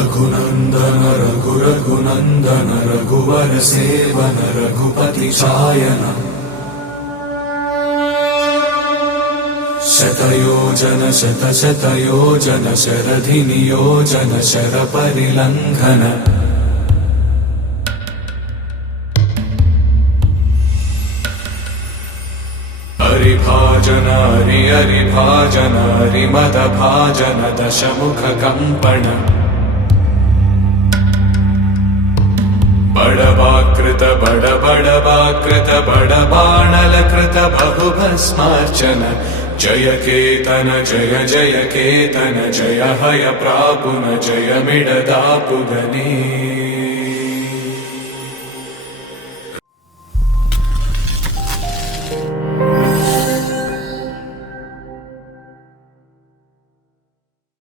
रघुनन्दन रघुनन्दन रघुवर seven Raghupati चायन शतयोजन शतशतयोजन शरधि नियोजन sir परिलंघन हरिभाजन हरिभाजन हरिमद भाजन दशमुख कंपन बड़वाकृत बड़वाकृत बड़बाणलकृत बहुभस्मार्चन जय केतन जय जय केतन जय हय प्रापुन जय मिडदापुगने।